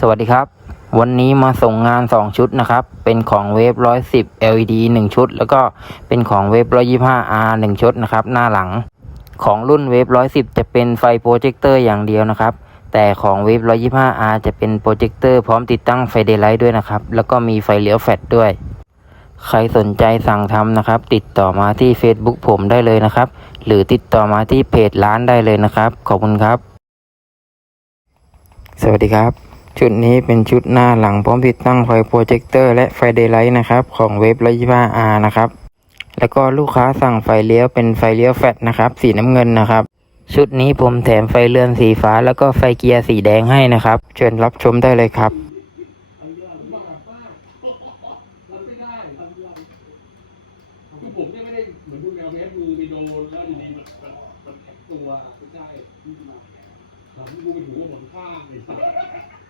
สวัสดีครับ วันนี้มาส่งงาน 2 ชุดนะครับ เป็นของเวฟ110 LED 1 ชุด แล้วก็เป็นของเวฟ125 R 1 ชุดนะครับ หน้าหลัง ของรุ่นเวฟ110 จะเป็นไฟโปรเจคเตอร์อย่างเดียวนะครับ แต่ของเวฟ125 R จะเป็นโปรเจคเตอร์พร้อมติดตั้งไฟเดย์ไลท์ด้วยนะครับ แล้วก็มีไฟเลี้ยวแฟลชด้วย ใครสนใจสั่งทำนะครับ ติดต่อมาที่ Facebook ผมได้เลยนะครับ หรือติดต่อมาที่เพจร้านได้เลยนะครับ ขอบคุณครับ สวัสดีครับ ชุดนี้เป็นชุดหน้าหลังพร้อมติดตั้งไฟโปรเจคเตอร์และไฟเดย์ไลท์นะครับ ของเว็บ125 R นะครับ แล้วก็ลูกค้าสั่งไฟเลี้ยวเป็นไฟเลี้ยวแฟลชนะครับ สีน้ำเงินนะครับ ชุดนี้ผมแถมไฟเรือนสีฟ้า แล้วก็ไฟเกียร์สีแดงให้นะครับ เชิญรับชมได้เลยครับผมเนี่ยไม่ได้เหมือนคุณแมวเพชรมือไปโดนแล้วอยู่ดีมันมันมันแข็งตัวไม่ใช่ทำให้กูไปถูกว่าหมอนข้างไอ้สัสมันดู